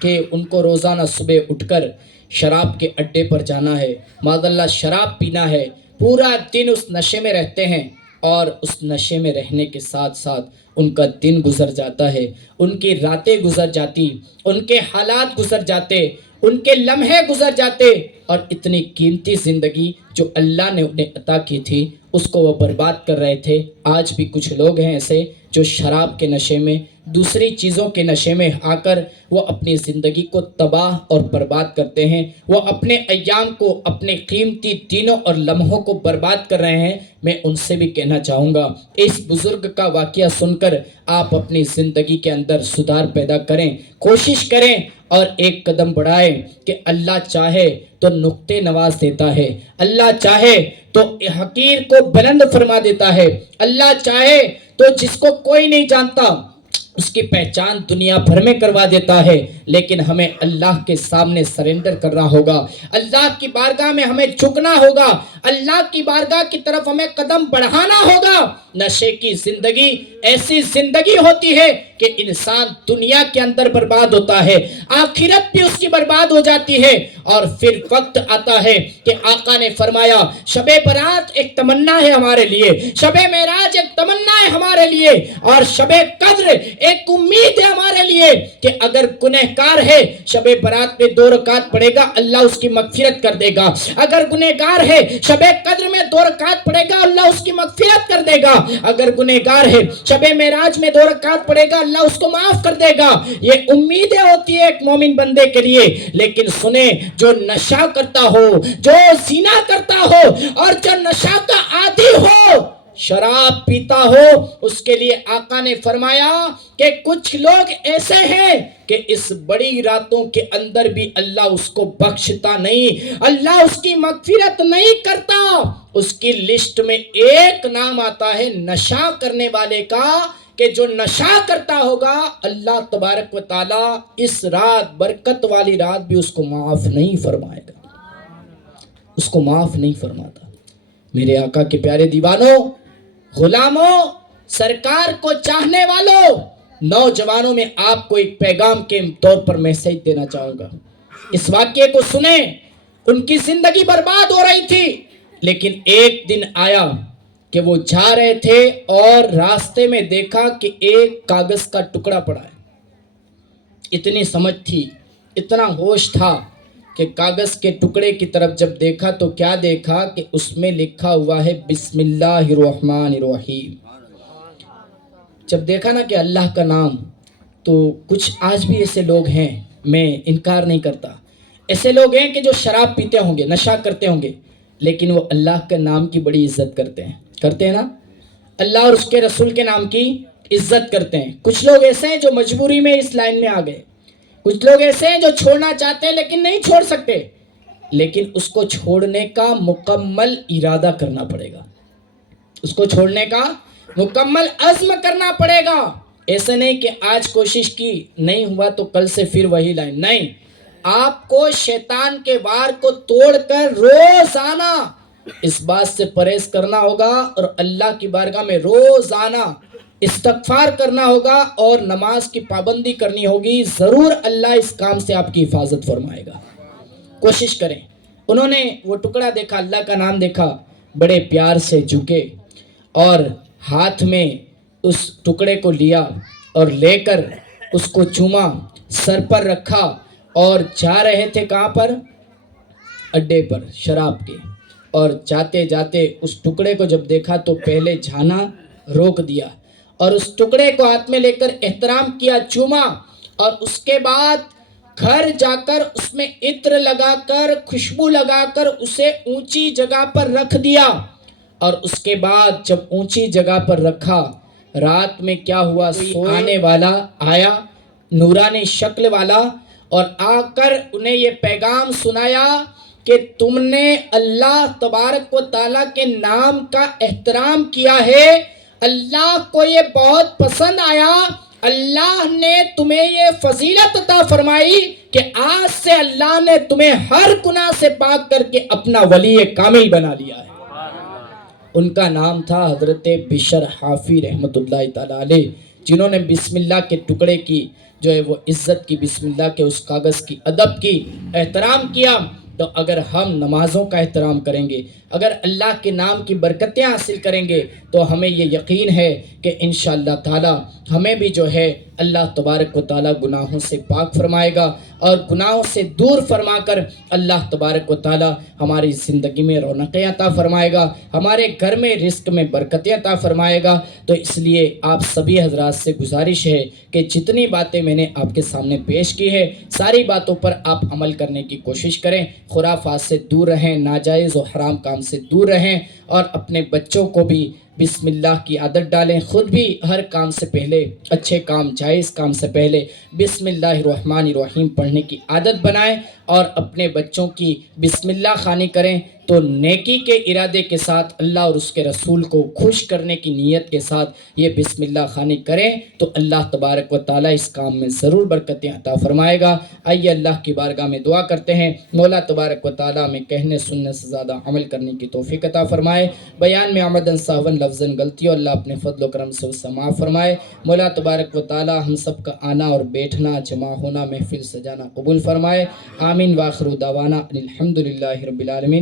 کہ ان کو روزانہ صبح اٹھ کر شراب کے اڈے پر جانا ہے، معاذ اللہ شراب پینا ہے، پورا دن اس نشے میں رہتے ہیں. اور اس نشے میں رہنے کے ساتھ ساتھ ان کا دن گزر جاتا ہے، ان کی راتیں گزر جاتی، ان کے حالات گزر جاتے، ان کے لمحے گزر جاتے، اور اتنی قیمتی زندگی جو اللہ نے انہیں عطا کی تھی اس کو وہ برباد کر رہے تھے. آج بھی کچھ لوگ ہیں ایسے جو شراب کے نشے میں، دوسری چیزوں کے نشے میں آ کر وہ اپنی زندگی کو تباہ اور برباد کرتے ہیں. وہ اپنے ایام کو، اپنے قیمتی دنوں اور لمحوں کو برباد کر رہے ہیں. میں ان سے بھی کہنا چاہوں گا اس بزرگ کا واقعہ سن کر آپ اپنی زندگی کے اندر سدھار پیدا کریں، کوشش کریں اور ایک قدم بڑھائیں کہ اللہ چاہے تو نقطے نواز دیتا ہے، اللہ چاہے تو حقیر کو بلند فرما دیتا ہے، اللہ چاہے تو جس کو کوئی نہیں جانتا اس کی پہچان دنیا بھر میں کروا دیتا ہے. لیکن ہمیں اللہ کے سامنے سرنڈر کرنا ہوگا، اللہ کی بارگاہ میں ہمیں جھکنا ہوگا، اللہ کی بارگاہ کی طرف ہمیں قدم بڑھانا ہوگا. نشے کی زندگی ایسی زندگی ہوتی ہے کہ انسان دنیا کے اندر برباد ہوتا ہے، آخرت بھی اس کی برباد ہو جاتی ہے. اور پھر وقت آتا ہے کہ آقا نے فرمایا شب برات ایک تمنا ہے ہمارے لیے، شب معراج ایک تمنا ہے ہمارے لیے، اور شب قدر ایک امید ہے ہمارے لیے کہ اگر گنہگار ہے شب برات میں 2 رکعت پڑھے گا اللہ اس کی مغفرت کر دے گا، اگر گنہگار ہے شب قدر میں 2 رکعت پڑھے گا اللہ اس کی مغفرت کر دے گا، اگر گنہگار ہے شب معراج میں 2 رکعت پڑھے گا اللہ اس کو معاف کر دے گا. یہ امیدیں ہوتی ہے ایک مومن بندے کے لیے. لیکن سنیں، جو نشہ کرتا ہو، جو زنا کرتا ہو، اور جو نشہ کا عادی ہو، شراب پیتا ہو، اس کے لیے آقا نے فرمایا کہ کچھ لوگ ایسے ہیں کہ اس بڑی راتوں کے اندر بھی اللہ اس کو بخشتا نہیں، اللہ اس کی مغفرت نہیں کرتا. اس کی لسٹ میں ایک نام آتا ہے نشہ کرنے والے کا، کہ جو نشہ کرتا ہوگا اللہ تبارک و تعالیٰ اس رات، برکت والی رات بھی اس کو معاف نہیں فرمائے گا، اس کو معاف نہیں فرماتا. میرے آقا کے پیارے دیوانوں، غلاموں، سرکار کو چاہنے والوں، نوجوانوں میں آپ کو ایک پیغام کے طور پر میسیج دینا چاہوں گا. اس واقعے کو سنیں. ان کی زندگی برباد ہو رہی تھی، لیکن ایک دن آیا کہ وہ جا رہے تھے اور راستے میں دیکھا کہ ایک کاغذ کا ٹکڑا پڑا ہے. اتنی سمجھ تھی، اتنا ہوش تھا کہ کاغذ کے ٹکڑے کی طرف جب دیکھا تو کیا دیکھا کہ اس میں لکھا ہوا ہے بسم اللہ الرحمن الرحیم. جب دیکھا نا کہ اللہ کا نام، تو کچھ آج بھی ایسے لوگ ہیں، میں انکار نہیں کرتا، ایسے لوگ ہیں کہ جو شراب پیتے ہوں گے، نشہ کرتے ہوں گے، لیکن وہ اللہ کے نام کی بڑی عزت کرتے ہیں نا، اللہ اور اس کے رسول کے نام کی عزت کرتے ہیں. کچھ لوگ ایسے ہیں جو مجبوری میں اس لائن میں آ گئے، کچھ لوگ ایسے ہیں جو چھوڑنا چاہتے ہیں لیکن نہیں چھوڑ سکتے، لیکن اس کو چھوڑنے کا مکمل ارادہ کرنا پڑے گا، اس کو چھوڑنے کا مکمل عزم کرنا پڑے گا. ایسے نہیں کہ آج کوشش کی نہیں ہوا تو کل سے پھر وہی لائن، نہیں. آپ کو شیطان کے وار کو توڑ کر روزانہ اس بات سے پرہیز کرنا ہوگا اور اللہ کی بارگاہ میں روزانہ استغفار کرنا ہوگا اور نماز کی پابندی کرنی ہوگی. ضرور اللہ اس کام سے آپ کی حفاظت فرمائے گا. کوشش کریں. انہوں نے وہ ٹکڑا دیکھا، اللہ کا نام دیکھا، بڑے پیار سے جھکے اور ہاتھ میں اس ٹکڑے کو لیا اور لے کر اس کو چوما، سر پر رکھا اور جا رہے تھے کہاں پر؟ اڈے پر شراب کے. اور جاتے جاتے اس ٹکڑے کو جب دیکھا تو پہلے جھانا روک دیا اور اس ٹکڑے کو ہاتھ میں لے کر احترام کیا، چوما، اور اس کے بعد گھر جا کر اس میں عطر لگا کر، خوشبو لگا کر اسے اونچی جگہ پر رکھ دیا. اور اس کے بعد جب اونچی جگہ پر رکھا، رات میں کیا ہوا، آنے والا آیا، نورانی شکل والا، اور آ کر انہیں یہ پیغام سنایا کہ تم نے اللہ تبارک و تعالیٰ کے نام کا احترام کیا ہے، اللہ کو یہ بہت پسند آیا، اللہ نے تمہیں یہ فضیلت عطا فرمائی کہ آج سے اللہ نے تمہیں ہر گناہ سے پاک کر کے اپنا ولی کامل بنا لیا ہے. ان کا نام تھا حضرت بشر حافی رحمۃ اللہ تعالیٰ علیہ، جنہوں نے بسم اللہ کے ٹکڑے کی جو ہے وہ عزت کی، بسم اللہ کے اس کاغذ کی ادب کی احترام کیا. تو اگر ہم نمازوں کا احترام کریں گے، اگر اللہ کے نام کی برکتیں حاصل کریں گے، تو ہمیں یہ یقین ہے کہ انشاءاللہ تعالی ہمیں بھی جو ہے اللہ تبارک و تعالی گناہوں سے پاک فرمائے گا اور گناہوں سے دور فرما کر اللہ تبارک و تعالی ہماری زندگی میں رونقیں عطا فرمائے گا، ہمارے گھر میں رزق میں برکتیں عطا فرمائے گا. تو اس لیے آپ سبھی حضرات سے گزارش ہے کہ جتنی باتیں میں نے آپ کے سامنے پیش کی ہے، ساری باتوں پر آپ عمل کرنے کی کوشش کریں، خرافات سے دور رہیں، ناجائز و حرام کام سے دور رہیں، اور اپنے بچوں کو بھی بسم اللہ کی عادت ڈالیں. خود بھی ہر کام سے پہلے، اچھے کام، جائز کام سے پہلے بسم اللہ الرحمن الرحیم پڑھنے کی عادت بنائیں اور اپنے بچوں کی بسم اللہ خوانی کریں. تو نیکی کے ارادے کے ساتھ، اللہ اور اس کے رسول کو خوش کرنے کی نیت کے ساتھ یہ بسم اللہ خوانی کریں تو اللہ تبارک و تعالیٰ اس کام میں ضرور برکتیں عطا فرمائے گا. آئیے اللہ کی بارگاہ میں دعا کرتے ہیں، مولا تبارک و تعالیٰ میں کہنے سننے سے زیادہ عمل کرنے کی توفیق عطا فرمائے. بیان میں عمدن سہون لفظن غلطی اللہ اپنے فضل و کرم سے اس سے معاف فرمائے. مولا تبارک و تعالیٰ ہم سب کا آنا اور بیٹھنا، جمع ہونا، محفل سجانا قبول فرمائے. آمین. وآخر دعوانا الحمدللہ رب العالمین.